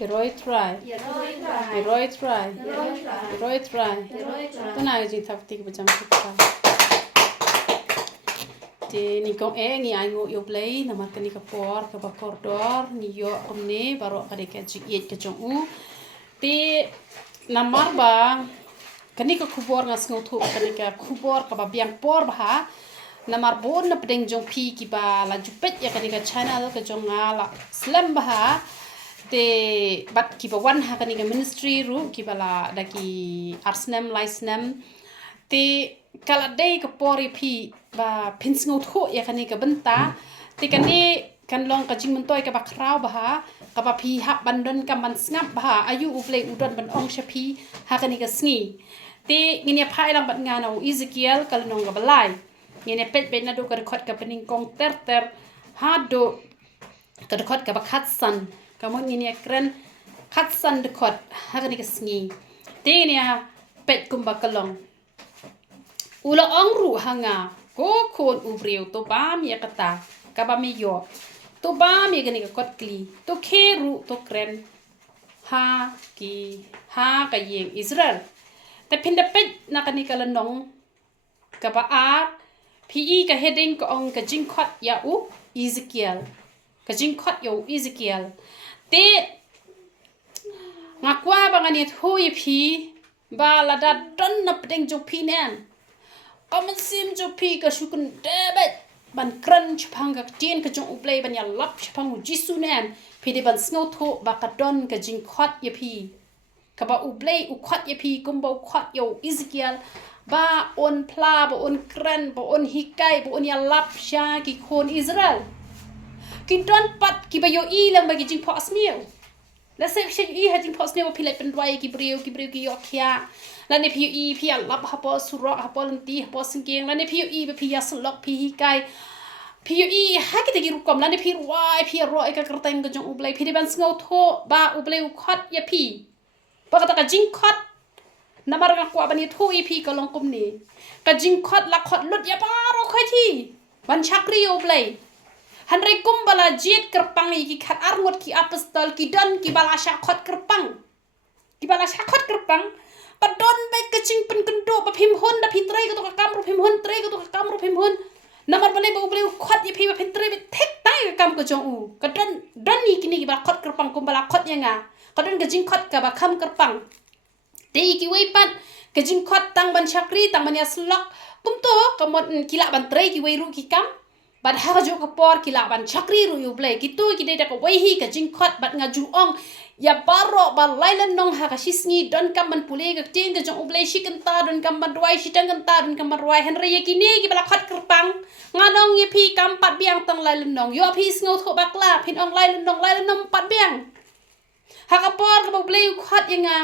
Heroi try. Heroi try. Heroi try. Tôi nói gì thằng tí cái chấm thích try. Thì ni con ni ai ngủ U Blei nama cái ni cái por cái bạc corridor ni yo omne baru cái cái jiet cái trong u. Thì namar ba cái ni cái kubor ngas ngau thu cái cái kubor cái biang por bah namar bon na pedeng jong pi ki ba la jupet ya cái cái channel cái jong ngala slam bah te bat ki ba wan ha kani ga ministry ru ki bala daki arsnem laisnem te kala dei ka pori phi ba pinsngo tho ya kani ka benta te kani kan long ka jingmun toy ka ba kraw ba ha ka ba phi ha bandon ka man snap ba ha ayu U Blei U don ban ong shapi ha kani ka sngi te ngini phai lang bat ngana u Ezekiel kal nong ga balai ngini pet bet na do ka khot ka pening kong ter ha do ka khot ka ba khat san kamu ini keren katsan dekot hari ni kesengi, ini pet kumba kelong, ulo angru hanga, kon ubriu to bam ya kata, kabami yo, to bam ya gani kot kli, to keru to keren, ha kayeng Israel, tapi pet nak ni kalenong, kaba pi ka heading ko ong ka jingkot ya u Ezekiel, ka jingkot ya u Ezekiel. Te ngakwa bangani thui phi ba la da don na pedeng jo phi nen kamen sim jo phi ka shukun debet ban kran chpang ka tien ka jong U Blei ban ya lap chpang jisu nen phi de ban sngo tho ba ka don ka jing khot ye phi ka ba U Blei u khot ye phi kum ba u khot yo Ezekiel ba on pla ba on kran ba on hikai ba on ya lap sha ki khon Israel kin don pat ki ba yo I lang ba ki jing phos niu la se she I ha jing phos niu phi lai pen roi ki breu ki yo khia la ne phi I phi lap ha po suro ha po lanti ha po singeng la ne phi I ba phi ya slok phi hi kai phi I ha ki te ki rukom la ne phi roi ka kerteng ka jong U Blei phi de ban sngo tho ba U Blei u khot ya phi ba ka ta ka jing khot namar ka kwa bani tho I phi ka long kum ni ka jing khot la khot lut ya ba ro khoi thi ban chakri U Blei Hanrei kum bala jiet kerpang ki khat arngot ki apostol ki don ki bala sha khot kerpang padon be kaching pen kendo ba phim hon da phitrei ko to kam ro phim hon trei ko to kam ro phim hon namar bale ba U Blei khot ye phi ba phitrei be thek tai ka kam ko jong u ka don ni kini ki ba khot kerpang kum bala khot yanga ka don ka jing khot ka ba kham kerpang te ki wei pat ka jing khot tang ban chakri tang ban ya slok kum to ka mon kila ban trei ki wei ru ki kam bat ha jo ka por kila ban chakri ru U Blei ki tu ki de ka wei hi ka jing khot bat nga ju ong ya baro ba lailan nong ha ka shisngi don kam ban pule ka tin ka jong U Blei shikanta don kam ban ruai shitang kanta don kam ban ruai henre ye ki ni ki bala khot kerpang nga nong ye phi kam pat biang tang lailan nong yo phi sngo tho bakla phin ong lailan nong pat biang ha ka por ka U Blei khot yanga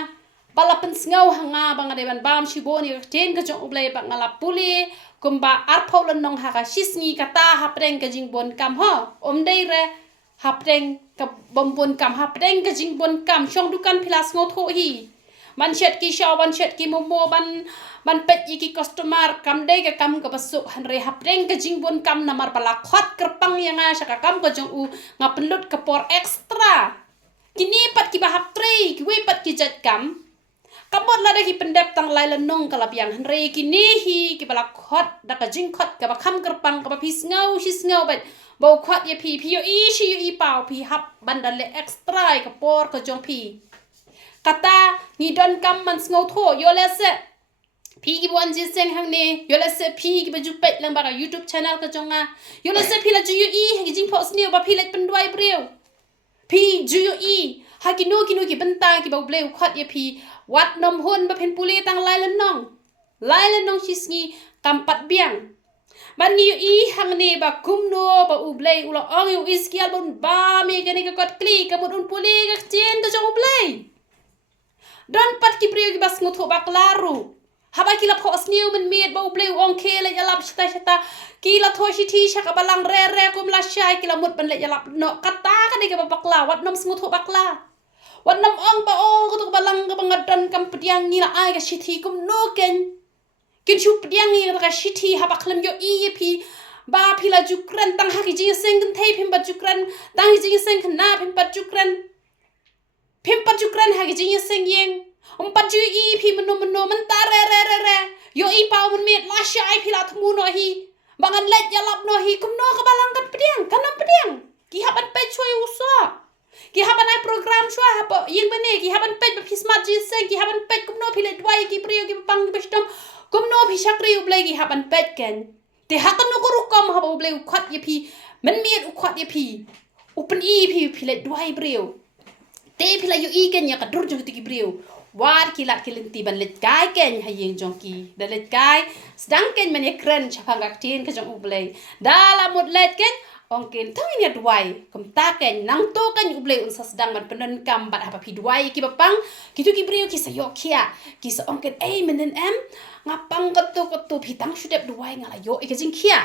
bala pen sngo hanga bang de ban bam shiboni ka tin ka jong U Blei ba ngala pule kumba arpau lenong haka shisngi kata hapreng ka jingbon kam ho omdei re hapreng ka bombon kam hapreng ka jingbon kam shong dukan pilas ngo tho hi man shet ki shaw ban shet ki momo ban pet ki customer kam dei ka kam ka basuk hanre hapreng ka jingbon kam namar bala khot kerpang yanga saka kam ka jong u ngapelut ka por extra kini pat ki ba haptrei ki we pat ki jat kam kamot la ki pendep tang lai lenong kala biang hanre ki nehi ki bala khot da ka jing khot ka ba kham kerpang ka ba phis ngau bet bo khot ye phi yo I shi yo I pau phi hap bandale extra ka por ka jong phi kata ni don kam man ngau tho yo le se phi ki bon ji seng hang ne yo le se phi ki ba ju pet lang ba ka YouTube channel ka jonga yo le se phi la ju yo I ki jing phos ni ba phi le pendwai breu phi ju yo I ha ki no ki benta ki ba bleu khot ye phi wat nom hun ba phen puli tang lai len nong shisngi kampat biang ban ni I hang ne ba kum no ba U Blei u lo ong u Ezekiel bon ba me gani ka kot kli ka mun puli ka chen ka jong U Blei don pat ki priyo ki bas ngotho ba klaru haba ki la phos niu men met ba U Blei ong ke le yalap shita ki la tho shi thi sha ka balang re kum la shai ki la mut ban le yalap no kata ka ni ka ba bakla wat nom ngotho bakla wat nam ong ba o ko balang ka bangadan kam pediang ni la ai ka shithi kum no kin chu pediang ni ka shithi ha baklam yo I phi ba phi la jukran tang ha ki ji seng kan thei phim ba jukran tang ji seng kan na phim ba jukran cái gì sinh yên bắt chui iaphi mình ta re yo ipao mình miệt lá iaphi là thu nó hi bangan let ya lap no hi kum no ka balang kan pediang kanam pediang ki haban pe chui usa ki haban ai program chua haba ying bane ki haban pe be smart ginseng ki haban pe kum no phile dwai ki priyo ki pang bestom kum no phi shakri u blei ki haban pe ken te hakan no ko rukom haba u blei u khot iaphiมันมีอุขวัดยพีอุปนีพี่เลยด้วยเบรียวเตพี่เลยอยู่อีกันอย่างกระดุรจงติกิเบรียววาดกิลัดกิลินตีบันเล็ดกายกันให้ยิงจงกีดันเล็ดกายสดังกันมันยังเครนชะพังกักทีนก็จงอุบเลยดาละหมดเล็ดกันองเกนทั้งนี้ด้วยคำตากันนั่งโตกันอุบเลยอุนสัสดังมันเป็นนันกำบัดหาพี่ด้วยกิบปังกิตุกิเบรียวกิสยอกเขียกิสองเกนมันนันงับปังกัตตุพี่ตั้งชุดเด็บด้วยงาละโยอีกจริงเขีย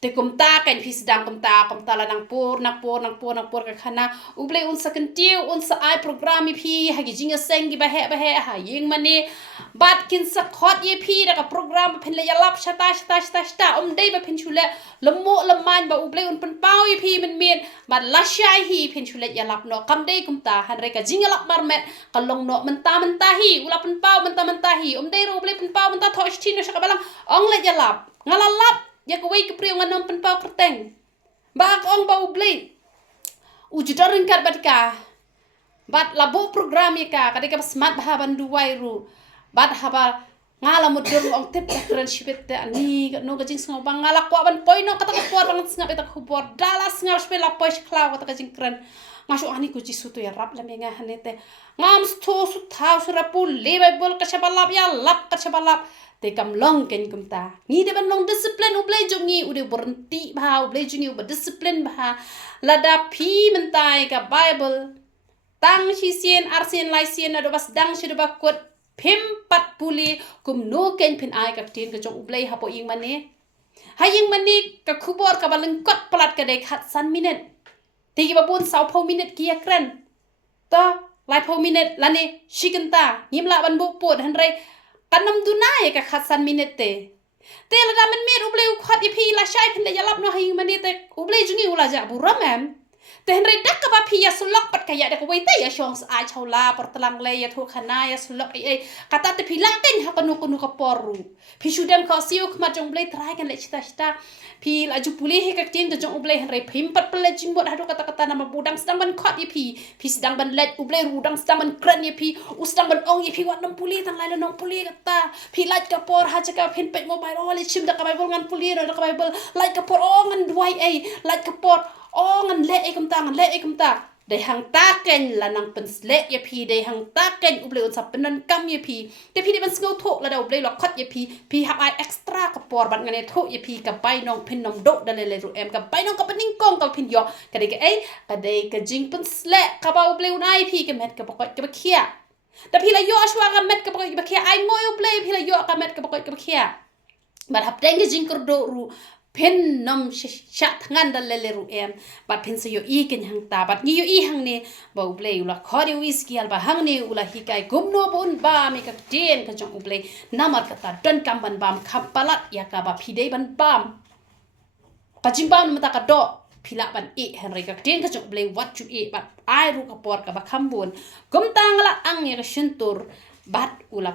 แต่กุมตากันพิสดางกุมตาละนังปูนักกันขนาอุบเลยอุนสักเดียวอุนสไอโปรแกรมมีพี่ให้กิจิงเซงกิบะเฮหายิงมันนี่บัดกินสักคอร์ดยี่พี่แล้วก็โปรแกรมเป็นเลยลับชะตาได้แบบเป็นชุเล่ละโมละมันแบบอุบเลยอุนเป็นเป้ายี่พี่มันเมียนบัดละชัยฮีเป็นชุเล่ยาลับเนาะคำได้กุมตาหันไรก็จิงลับมาร์เมตก็ลงเนาะมันตาฮีอุลับเป็นเป้ามันตาฮีได้รูปเลยเป็นเป้ามันตาทอชทีนชักกะบังองเลยยาลับงาลับya kawai ke priyo nganam penpau kerteng bak ong bau blei ujudan ringkat batka bat labo program ya ka kadika smart bahaban duwai ru bat haba ngala mudur ong tip kran shipet ani no gajing sngaw bang ngala kwa ban poino kata ka por bang sngaw eta khubor dalas ngaw spel la pois klaw kata gajing kran ngaso ani ku jisutu ya rap lam nga hanete ngam sto su thau surapu lebai bol ka chabalap ya lap ka chabalap te kam long ken kumta ni de ban long discipline ublei jongi ude berhenti bha ublei jongi ub discipline bha lada phi mentai ka bible tang chi sien arsen lai sien ado bas dang shi ba kot phim pat puli kum no ken phin ai ka tin ka jong ublei ha po ing mane ha ing mani ka khubor ka balang kot plat ka dei khat san minute te ki ba bun sau pho minute ki akran to lai pho minute lani shikanta ngim la ban bu pot han rai kanam dunai ka khasan minute te la da man mir ublei khot iaphi la shai phin le yalap no haing mani te ublei jungi ula ja buram em te hen re dak ka ba phi ya sulok pat ka ya da ko wei te ya shong sa chaula por talang le ya thu khana ya sulok ai kata te phi la ken ha kanu ka poru phi shudem ka siu khma jong blei trai kan le chita phi la ju puli he ka tin ka jong ublei hen re phim pat pale jing bot hadu kata nama budang sedang ban khot iaphi phi sedang ban let ublei rudang sedang ban kran iaphi usdang ban ong iaphi wat nam puli tang lai la nong puli kata phi lait ka por ha chaka phin pet mobile ole chim da ka bible ngan puli ro da ka bible lait ka por ong ngan duai ai lait ka por ong ngan le ai kum ta dai hang ta ken la nang pen le ya phi dai hang ta ken ublei on sap penan kam ya phi te phi de ban sngo thok la da ublei lo khot ya phi hab ai extra ka por ban ngane thok ya phi ka pai nong phin nom do da le ru em ka pai nong ka paning kong ka phin yo ka dai ka ai ka dai ka jing pen le ka ba ublei un ai phi ka met ka ba ka ba khia da phi la yo ashwa ka met ka ba khia ai mo ublei phi la yo ka met ka ba khia bar hab deng jing kur do ru pen nom shat ngan dal le ru em bat pen se yo I ken hang ta bat ni yo I hang ne ba ublei ula khori whisky al ba hang ne ula hi kai gumno bun ba me ka ten ka jong ublei namar ka ta don kam ban bam khapalat ya ka ba phidei ban bam ka jing bam mata ka do phila ban e henry ka ten ka jong ublei wat chu e bat ai ru ka por ka ba khambun gum tang la ang ya ka shintur bat ula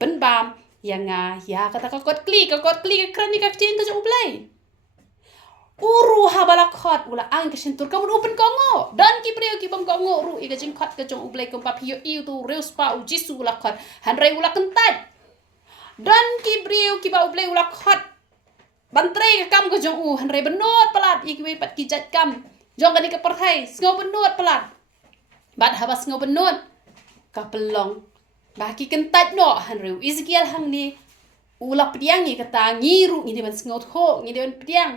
ban bam yang ya kata ka kot klik ka krani ka ten ka jong ublei uru habala khot ula ang ka shintur ka mun open kongo dan ki priyo ki bam kongo ru I ka jing khot ka jong ublei kom pa phiyo I tu reus pa u jisu ula khot hanrai ula kentat dan ki priyo ki ba ublei ula khot bantre ka kam ka jong u hanrai benot pelat I ki wei pat ki jat kam jong ka ni ka perthai sngo benot pelat bat haba sngo benot ka pelong ba ki kentat no hanrai Ezekiel hang ni ula pediang ni kata ngiru ni de ban sngo tho ni de ban pediang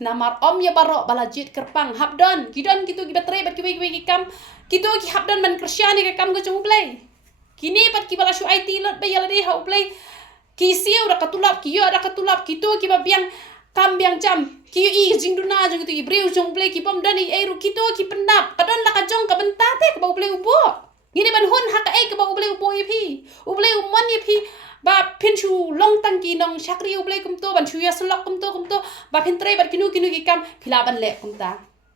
namar om ya barok balajit kerpang habdon kidon gitu gibatre bat kiwi kam kitu ki habdon man kristiani ka kam go jong ublei kini pat ki bala shu IT lot be yala de ha ublei ki siu da katulap ki yo da katulap kitu ki ba biang kam biang jam ki I jing duna jong gitu ibreu jong ublei ki pom dan I ru kitu ki pendap kadon la ka jong ka bentate ka ba ublei ubo ngini ban hun ha ka ai ka ba ublei ubo ublei umman ipi ba pin chu long tang ki nong shakri ublei kum to ban chu ya sulak kum to ba pin tre bat kinu ki kam phila ban le kum ta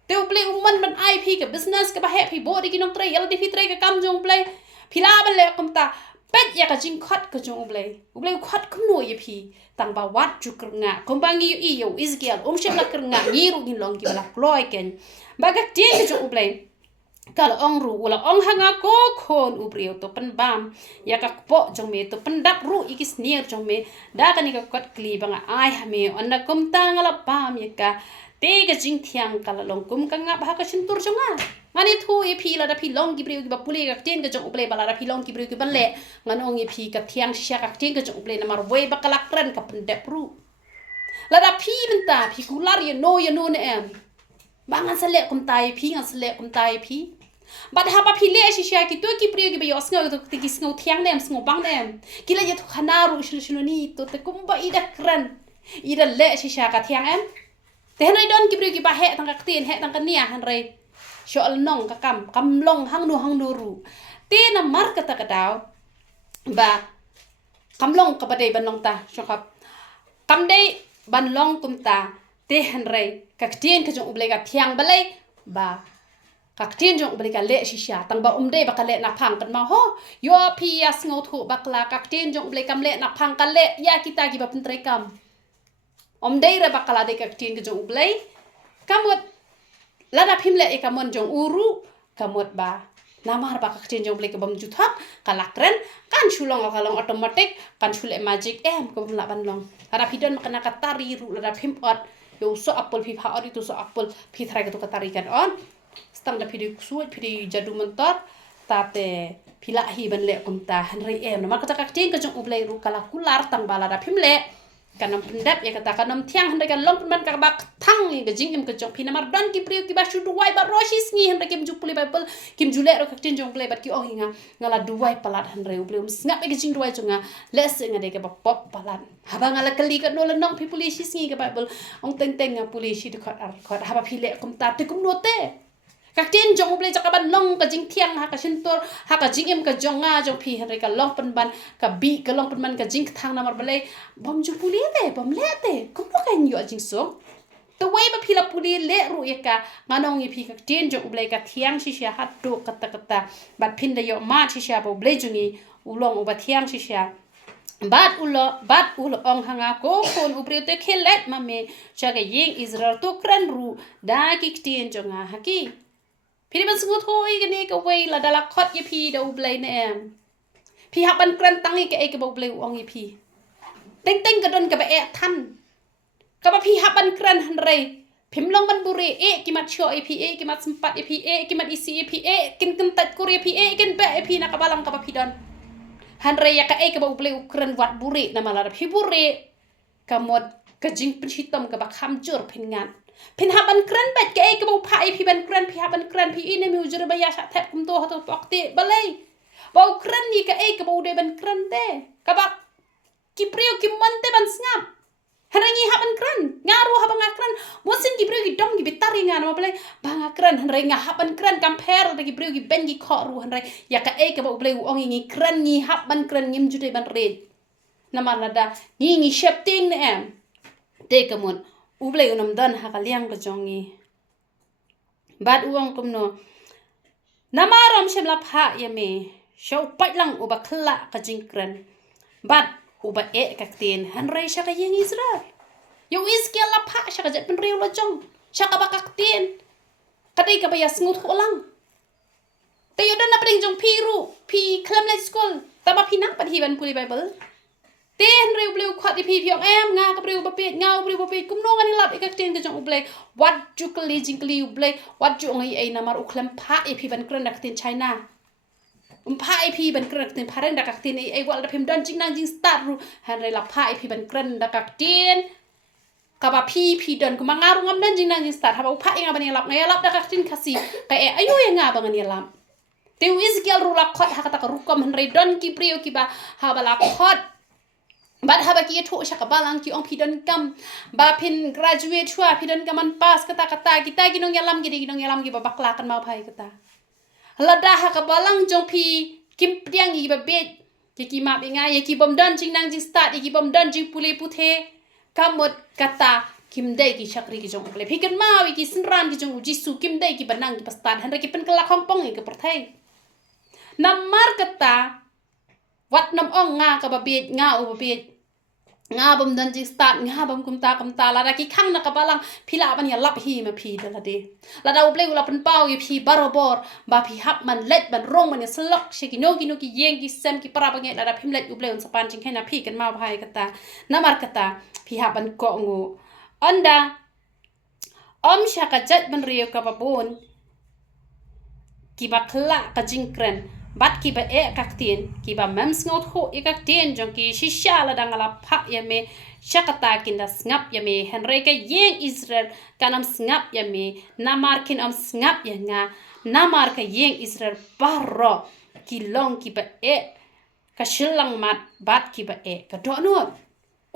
te ublei umman ban IP ka business ka ba happy body ki nong tre yala di tre ka kam jong ublei Pila bale kum ta pet ya ka jing khot ka jong u blei khot kum no ye phi tang ba wat ju krenga kum bang yu i yo isgial shem la krenga ngi ru gin long ki bala kloi ken ba ka tien ka jong u blei kalau ong ru wala ong hanga ko khon u brio to pen bam ya ka po jong me to pen dak ru ikis nier jong me da ka ni ka kot kli banga ai ha me on na kum ta ngala bam ya ka te ka jing thiang kala long kum ka nga ba ka sin tur jong a ngani thu e phi la da phi long ki brio ki ba pule ka tien ka jong u blei bala da phi long ki brio ki ban le ngan ong e phi ka thiang sha ka tien ka jong u blei na mar we ba ka lak ren ka pen dep ru la da phi benta phi kular ye no ne em bangan sele kum tai phi ngan sele kum tai phi but haba phile shisha ki to ki priyo ki be yosngo to ki sngo thiang nem sngo bang nem kila ye to khanaru shununi to te kumba ida kran ida le shisha ka thiang em te hanoi don ki priyo ki ba he tang ka tin he tang ka nia han re shol nong ka kam long hang nu ru te na mar ka ta ka daw ba kam long ka ba dei ban long ta shokap kam dei ban long kum ta te han re ka tin ka jong uble ka thiang balai ba kak tin jong beli ka le shisha tang ba umde ba ka le na phang kan ma ho yo pi ya sngo thu bakla kak tin jong beli kam le na phang ka le ya kita ki ba pentre kam umde re bakala de kak tin ke jong beli kamot la da phim le e kamon jong uru kamot ba namar ba kak tin jong beli ke bam juthak kalak ren kan chulong kalong automatic kan chule magic em ko la ban long ada pidon makana katari ru la da phim ot yo so apple phi pha ot itu so apple phi thrai ke to katari kan on stang da phidi suat phidi jadu mentor tate phila hi ban le kum ta hanrei em na makata kak ting ka jong ublei ru kala kular tang bala da phim le kanam pendap ya kata kanam thiang hanrei kan long ban ka bak thang ni ga jing em ka jong phina mar don ki priu ki ba shu duwai ba roshis ngi hanrei kim juk puli bible kim jule ro kak ting jong ublei bat ki ong inga ngala duwai palat hanrei ublei ngap ga jing duwai jonga les nga de ka ba pop palat haba ngala kali ka no la nong pi polisi ngi ka bible ong teng teng nga polisi de khot haba phile kum ta te kum no te kak tin jong ublei jakaban long ka jing thiang ha ka sintor ha ka jing em ka jonga jong phi hanrei ka long pen ban ka bi ka long pen ban ka jing thang na mar balai bom ju puli te bom le te kum no kan yo jing so the way ba phila puli le ru ya ka nganong ye phi kak tin jong ublei ka thiang shi sha hat do kata bat phin da yo ma shi sha bo blei jungi ulong uba thiang shi sha bat ulo ong hanga ko kon ubreu te khelet ma me chaga ying Israel to kran ru da ki tin jonga haki Phi ban sungut hoi gani ka wei la dala khot ye phi da ublei na em phi ha ban kran tangi ke e ka ublei ong ye phi teng ka don ka ba e than ka ba phi ha ban kran han rei phim long ban buri e ki mat cho e phi e ki mat sempat e phi e ki mat isi e phi e kin tat kur e phi e kin ba e phi na ka balang ka ba phi don han rei ya ka e ka ublei ukran wat buri na mala phi buri ka mod ka jing pinchitom ka ba kham jur phin ngan phin haban kran bet ke ke bau phai phi ban kran phi haban kran phi ine mi ujur ba ya sa thep kum to ha to pokte balai bau kran ni ka bau de ban kran te ka ba ki priu ki monte ban snap harangi haban kran ngaru haban kran mosin ki priu ki dom ki bitari ngan ma balai banga kran hanrai nga haban kran compare de ki priu ki ben ki kho ru hanrai ya ka bau balai ong ngi kran ni haban kran ngim jude ban re namalada ni shapting ne em te kamon ublei unam dan ha kaliang ka jongi bat uang kumno namaram shemla pha yame shau patlang uba khla ka jingkran bat uba e ka tin hanrei sha ka yeng Israel yo iskel la pha sha ka jet pen riu la jong sha ka ba ka tin kadai ka ba ya sngut kholang te yo dan na pring jong pi klam le school ta ba pinang pa hi ban puli bible ten riu bleu khot di phi phiong em nga ka riu ba pe ngau riu ba pe kum no ngani lap ikak ten ka jong ublei wat ju kali jingkli ublei wat ju ngai ai namar uklam pha e phi ban kran dak tin China pha e phi ban kran dak tin pharang dak tin ai wal da phim don jing nang jing start ru han rai la pha e phi ban kran dak tin ka ba phi don ku mangaru ngam don jing nang jing start ha ba pha nga ban lap ngai lap dak tin khasi ka e ayu ya nga ba ngani lap te wis gel ru la khot ha ka ta ru kom han rai don ki priu ki ba ha ba la khot But haba ki tho shaka balang ki ong pidon kam ba pin graduate chua pidon kaman pass kita ginong yalam gi babakla kan mau phai kata lada ha ka balang jong pi kim priang gi ba bet ki ma bi nga ye ki bom don jing nang jing start ki bom don jing pule puthe kamot kata kim dai ki shakri ki jong ple phikan ma wi ki sinran ki jong jisu kim dai ki banang ki pastan han ki pen kala khong pong ki perthai namar kata wat nam ong nga ka babit nga u babit nga bam dan ji start nga bam kumta la da ki khang na ka balang phila ban ya lap hi ma phi da la de la da u blei u la pen pau ye phi barobor ba phi hap man let ban rong man ya slok she ki no ki yeng ki sem ki para bange la da phim let u blei un sapan jing na phi kan ma bhai kata namar kata phi hap ban ko ngu anda sha ka jat ban riyo ka babon ki ba khla ka jingkren bat ki ba kaktin ki ba mem sngot ho kaktin jong ki shisha la dangala pha ya me shakata kin da snap ya me henry ka yeng Israel kanam snap ya me namar kin snap ya nga namar ka yeng Israel barro ki long ki ba ka shilang mat bat ki ba ka do no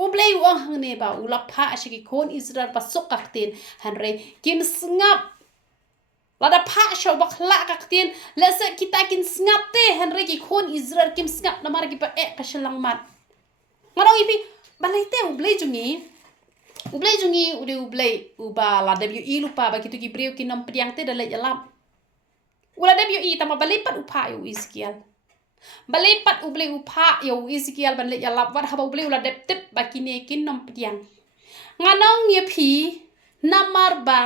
u blei u hang ne ba u la pha shi kon Israel ba sok kaktin henry kim snap lada pha shaw bakla kaktin lesa kita kin snap te henry ki khon Israel kim snap namar ki pa ka shalang mat ngarong ipi balai te u blei jungi u de u blei u ba la we lupa ba kitu ki breu ki nom priang te dalai alap ula we tama balai pat u pha u iskial balai pat u blei u pha u iskial ban le alap wat haba u blei ula dep tip ba kine kin nom priang nganong ye phi namar ba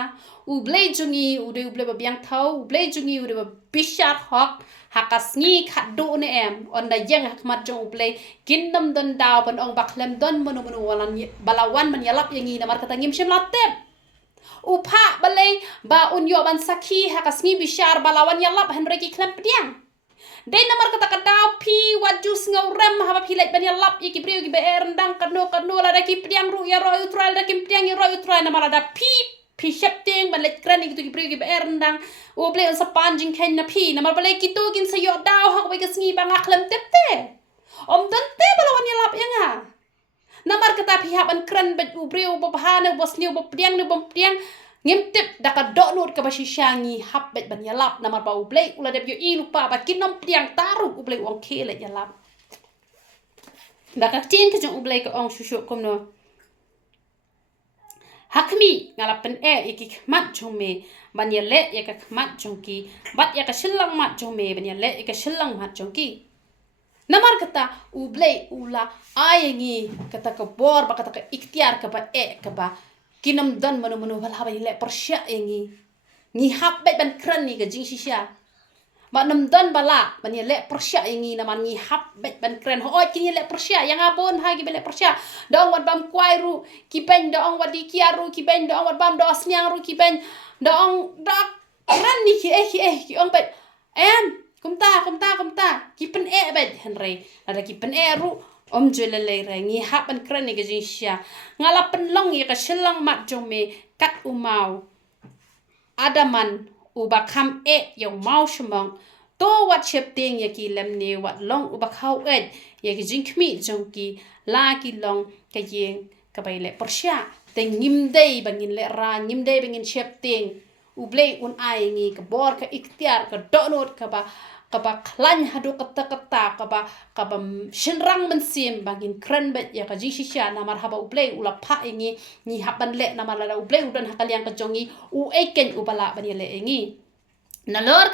u blei jungi u de u blei ba biang thau u blei jungi u de ba bishar hok hakasngi khat do ne em on da yang hakmat jong u blei kinnam don daw ban ong baklem don monu walan balawan man yalap yangi namar kata ngim shem latep u pha balai ba unyo ban sakhi hakasngi bishar balawan yalap henry ki klem pdiang dei namar kata kadaw pi wajus ngau rem haba pilet ban yalap ki breu ki be rendang kadno la da ki pdiang ru ya ro utral da ki pdiang ro utral namar da pi shep ting ban let kran ki breu ki be rendang u blei on sapan jing ken na pi namar balai ki tu kin sayo daw hak ba kasngi ba ngaklem tepte om don te balawan yalap yanga namar kata pi haban kran ba u breu ba bahane bos niu ba pdiang ni bom pdiang ngim tip da ka do nut ka ba shishangi hap bet ban yalap namar ba u blei ula we lupa ba kinom pdiang taru u blei ong ke le yalap da ka tin ka jong u blei ka ong shushu kom no hakmi ngalapen iki khmat jome ban yale ya ka khmat jongki bat ya ka shilang mat jome ban yale ka shilang mat jongki namar kata u blei ula ayengi kata ka bor ba kata ka ikhtiar ka ba ka ba kinam dan manu bal haba yale persya yengi ni hap bet ban kran ni ka jing shisha ba nam dan bala ban yale persya yengi naman ni hap bet ban kran ho kini yale persya yang abon hagi bele persya dong wat bam kwai ru ki ben dong wat di kiaru ki ben dong wat bam do snyang ru ki ben dong dak kran ni ki ong bet kumta ki pen bet henry ada ki pen ru jule le re ngi hap ban kran ni ka jing shisha ngala pen long ya ka shilang mat jome kat umau adaman ubakam yang mau shemang to wat shep ting ya ki lem ne wat long ubakau ya ki jingkmi jongki la ki long ka yeng ka bai le persya te ngim dei bangin le ra ngim dei bangin shep ting u blei un ai ngi ka bor ka ikhtiar ka donot ka ba klan hadu kata ka ba shinrang mensim bangin kran bet ya ka jishisha namar haba u blei ula pha ngi ni haban le namar la u blei udan hakal yang ka jongi u eken u bala ban le ngi na lor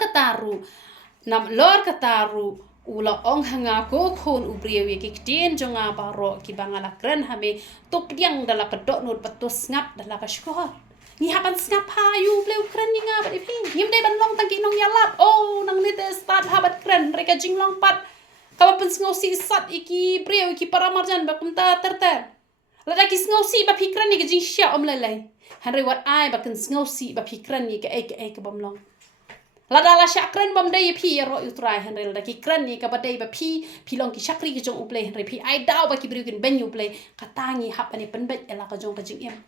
ka taru ula ong hanga ko khon u breu ye ki tin jonga baro ki bangala kran hame top diang dala ka donot patus ngap dala ka shkor ni haban snap ha yu bleu kran ni nga ba ipi ngim dei ban long tangki nong yalap nang ni te start habat kran reka jinglong pat ka pen sngo si sat iki breu iki para marjan ba kumta terter la da ki sngo si ba pikran ni ka jing sha om lelai hanre wat ai ba kan sngo si ba pikran ni ka ka bam long la da la shakran bam dei pi ro utrai hanre la da ki kran ni ka ba dei ba pi long ki shakri ki jong uplei hanre pi ai daw ba ki breu kin ben yu play katangi hap ani pen bet ela ka jong ka jing em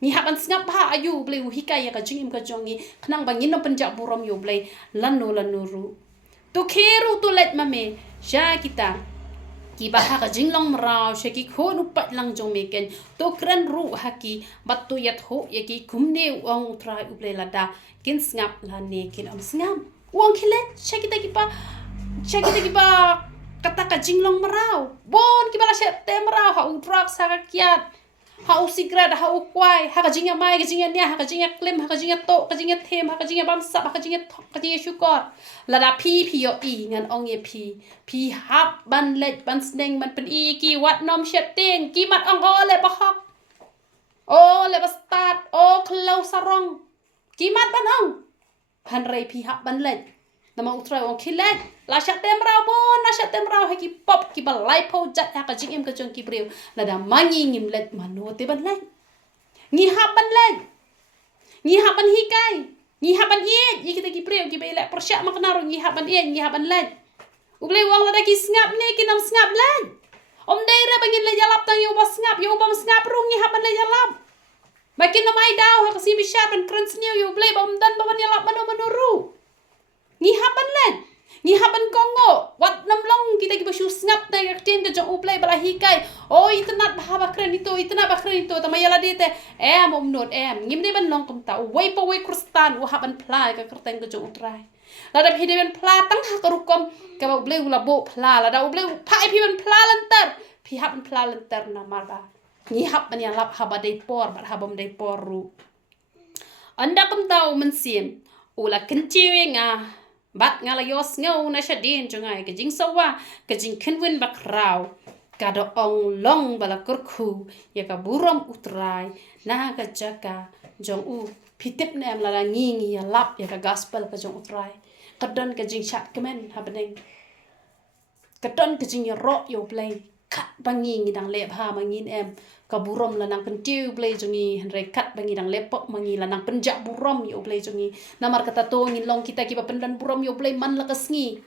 ni haban snap ha ayu blei hikaya ka jingim ka jongi khnang bangin no penjak burom yu blei lanu ru to kheru to let mame sha kita ki ba ha ka jinglong mrao she ki khon upat lang jong meken to kran ru haki batu yat ho ye ki kumne ong utrai u blei lada kin snap la ne kin am snap wong khile sha kita ki pa kata ka jinglong mrao bon ki bala she te mrao ha utrak sa ka kiat hau sigrad hau kwai ha ka jinga mai ka jinga nya ha ka jinga klim ha ka jinga to ka jinga them ha ka jinga bam sap ha ka jinga thok ka jinga syukur lada pi yo i ngan ong ye pi hap ban let ban sneng man pen i ki wat nom shet ting ki mat ong ole ba hok o le ba start o klau sarong ki mat ban ong han rei pi hap ban let nama utrai ong khilet la shat tem rau bon la shat tem rau ha ki pop ki balai po jat ha ka jing ka jong ki breu lada mangi ngim let mano te ban let ngi hap ban let ngi hap ban hikai ngi hap ban ye yi kita ki breu ki be le persyak maknaro ngi hap ban ye ngi hap ban let u blei wong lada ki ngap ne ki nam ngap let om dei ra bangin le jalap tang yo bas ngap yo bam ngap ru ngi hap ban le jalap makin no mai daw ha ka si bishat ban krans new yo blei bam dan bam jalap mano ru ngi haban len ngi haban kongo wat nam long kita ki basu ngap dai ka tin ka jong u blei bala hikai o itnat bahaba kren itu itna ba kren itu tama yala dite em om not em ngim dei ban long kum ta wei pa wei kristan u haban plai ka kerteng ka jong utrai la da hide ben pla tang ha ka rukom ka ba blei ula bo pla la da u blei pai pi ben pla lantar pi haban pla lantar na marba ngi hab ban ya lap haba dei por ba habam dei por ru anda kum tau men sim ula kenciwinga bat ngala yos ngau na shadin jungai ke jing sawa ke jing kenwin bakrau kada ong long bala kurku ya ka burom utrai na ka jaka jong u pitip nem la ngingi ya lap ya ka gospel ka jong utrai kadon ke jing chat kemen happening kadon ke jing ro yo play kat bangi ngidang le ha mangin em ka burom la nang kentiu play jongi henre kat bangi dang lepok mangi la nang penjak burom yo play jongi namar kata to ngin long kita ki pendan burom yo play man la kesngi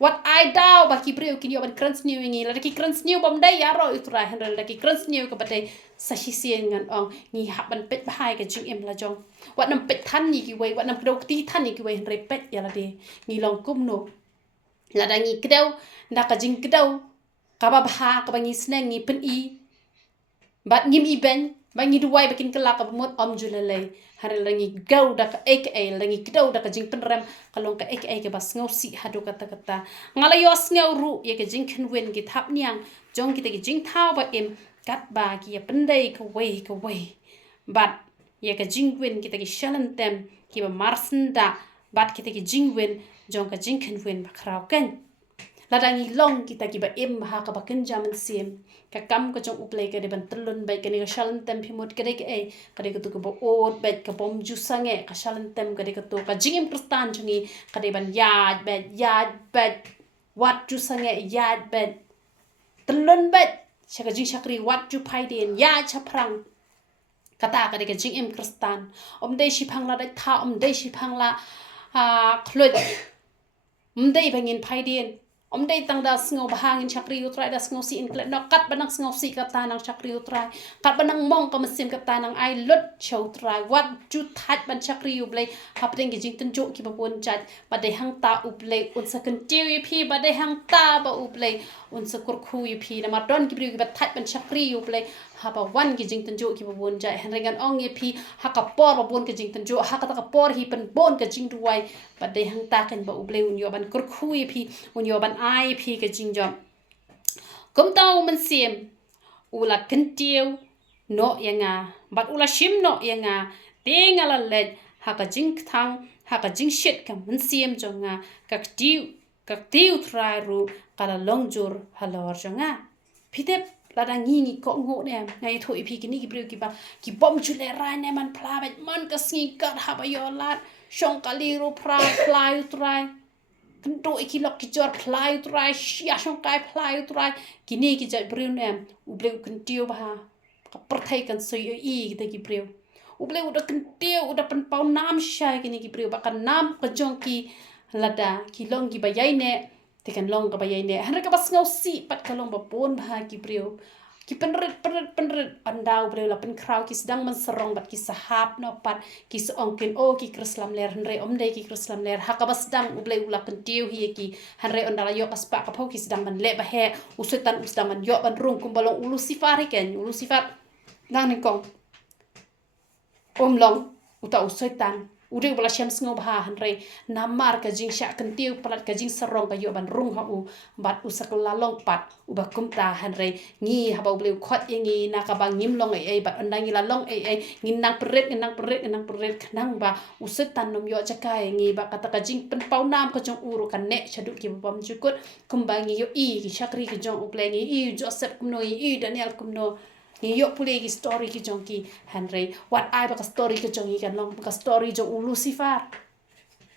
what I daw ba ki breu kin yo ban krans new ngi la ki krans new bam dai ya ro utra henre la ki krans new ka badai sashi sien ngan ong ngi hab ban pet bahai ka jing em la jong wat nam pet than ni ki wei wat nam kdo ti than ni ki wei henre pet ya la de ngi long kum no la da ngi kdau nda ka jing kdau ka ba bha ka bangi sneng ngi pen i bat ngim i ben bangi duwai bakin kelak ka bumot om julalai hari langi gau da ka aka langi kdau da ka jing penrem kalong ka aka bas ngau si hadu kata ngala yos ngau ru ye ka jing kenwen ki thap niang jong kita ki jing thau ba em kat ba ki ya pendai ka wei bat ye ka jing wen kita ki shalan tem ki ba marsenda bat kita ki jing wen jong ka jing kenwen ba khrau kan ladangi long kita ki ba em ha ka ba kenjaman sim ka kam ka jong uplay ka de ban telun bai ka ni ka shalan tem phimut ka de ka de ka tu ka bo ot bai ka bom ju sange ka shalan tem ka de ka tu ka jingim kristan jungi ka de ban yad bet wat ju sange yad bet telun bet chaka jing shakri wat ju pai den ya chaprang kata ka de ka jingim kristan om de shi phang la de tha om de shi phang la khloid om de bangin pai den om dei tang da sngo bahangin chakri utrai da sngo si inklet no kat banang sngo si kata nang chakri utrai kat banang mong ka masim kata nang ai lut chau trai wat ju that ban chakri u blei hapdeng ki jing tan jo ki ba pon chat ba dei hang ta u blei un sa kan tiu pi ba dei hang ta ba u blei un sa kur khu yu pi na ma don ki bri ki ba that ban chakri u blei ha ba wan ki jing tan jo ki ba pon jai han rengan ong ye pi ha ka por ba pon ki jing tan jo ha ka ta por hi pen bon ka jing duai ba dei hang ta kan ba u blei un yo ban kur khu yu pi un yo ban iaphi ka jing jom kum tau man sim ula kentiu no yanga bat ula shim no yanga tengala let ha ka jing thang ha ka jing shit ka man sim jonga ka tiu trai ru kala longjur halor jonga pitep lada ngi ko ngo ne ngai tho ipi kini ki bru ki ba ki bom chule rai ne man pla bet man ka sngi kat ha ba yo lat shong kali ru fly trai kendo iki lok ki jor fly try ya shong kai fly try kini ki jai breu nem u bleu kentiu ba ka perthai kan so yo i ki ki breu u bleu da kentiu u da pen pau nam shai kini ki breu ba kan nam ka jong ki lada ki long ki ba yai ne te kan long ka ba yai ne han ka bas ngau si pat ka long ba pon ba ki breu ki penret andau breu la pen krau ki sedang man serong bat ki sahap no pat ki so ongkin o ki krislam ler henre om dei ki krislam ler hakaba sedang u bleu la kentiu hi ki henre ondala yo kaspa ka pau ki sedang man le ba he u setan u sedang man yo ban rung kum balong ulu sifar ken ulu sifar nang ni kong om long uta u setan udah bala syam sngew bah hanre namar ka jing syak kentiu palat ka jing serong ka yo ban rung ha u bat usak lalong pat uba kumta hanre ngi haba bleu khot ngi na ka bang ngim long ai bat andang ngi lalong ai ngi nang peret kanang ba usut tan nom yo chakai ngi ba kata ka jing pen pau nam ka jong uru kan ne chadu ki bam jukut kumbang ngi yo i ki shakri ki jong upleng ngi i Joseph kumno i Daniel kumno ni yo pule ki story ki jong ki hanre wat ai ba ka story ki jong i kan long ba ka story jong Lucifer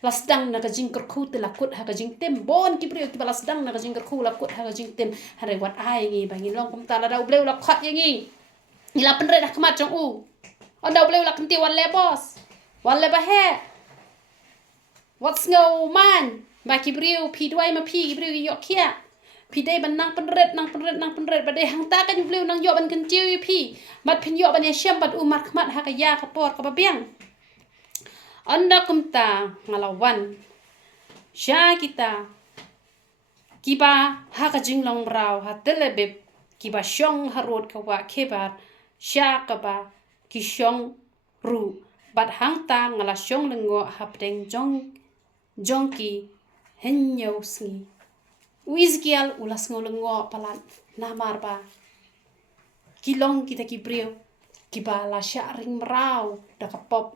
lasdang na ka jing kerku te lakut ha ka jing tem bon ki brio ki balasdang na ka jing kerku lakut ha ka jing tem hanre wat ai ngi ba ngi long kum ta la da bleu la khat ngi ila penre dah kemat jong u onda bleu la kenti wan le boss wan le ba he wat sngew man ba ki brio pi dwai ma pi ki brio ki yo kia pi dai ban nang penret ba dai hang ta kan bleu nang yo ban kan tiu pi mat pin yo ban ya syam bat umat khamat ha ka ya ka por ka ba biang anda kumta ngalawan sya kita kiba ha ka jinglong rau ha telebe kiba syong harot ka wa kebar sya ka ba ki syong ru bat hang ta ngala syong lengo ha pdeng jong ki henyo sngi Wizkial ulas ngolengo palat namar ba kilong kita ki brio kiba la sya ring merau da kapop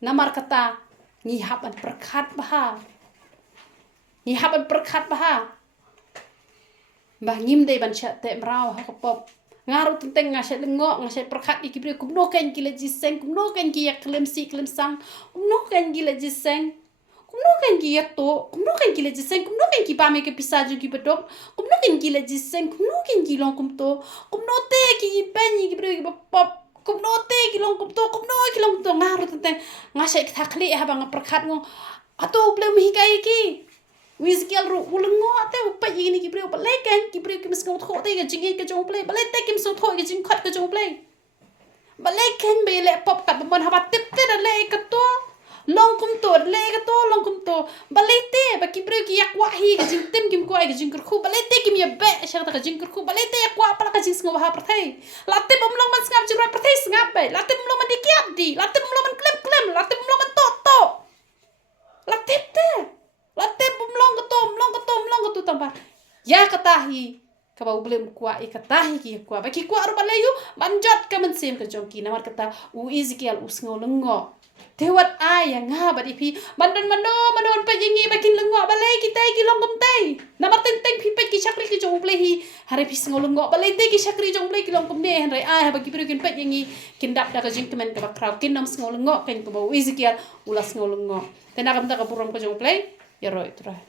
namar kata ngihapan perkat baha mbah ngim dei ban sya te merau ha kapop ngaru tenteng ngasai lengo ngasai perkat ki brio kumno kan ki lejiseng kumno kan ki yak klemsi klemsang kumno kan ki lejiseng kumno kan ki yato kumno kan ki lejiseng kumno kan ki pame ke pisaju ki bedok kumno kan ki lejiseng kumno kan ki long kumto kumno te ki penyi ki brio ki pop kumno te ki long kumto ngaru tenteng ngasai takli ha bang perkat ngo ato bleu mi kai ki Wizkial ru ulengo te upai ini ki brio baleken ki brio ki mesngau tho te ga jingi ka jong play balete ki mesngau tho ga jing khot ka jong play baleken be le pop kat ban ha tip te da le ka to long kum to le ka to long kum to balete ba ki brio ki yak wa hi ga jing tem kim ko ai ga jing khu balete ki mi be sha ta ga jing khu balete yak wa pala ka jing sngo ha prathai latte bom long man ngap jing prathai ngap be latte bom long man dikiat di latte bom long man klem latte bom long man to latte te latte bom long to tambah ya katahi ka bau belum kuat katahi ki kuat baki kuat ru balayu banjot ka mensem ka jongki namar kata u Ezekiel usngo lengo tewat aya nga ba pi mandon pa jingi bakin lengo balai kita ki longom tai namar teng pi pe ki chakri ki jong play hi hare pi sngo lengo balai te ki chakri jong play ki longom ne han rai aya baki pro kin pe jingi kin dap da ka jing kemen ka kraw kin nam sngo lengo ken ko bau Ezekiel ulas sngo lengo tenagam ta ka burom ka jong play ya roi tra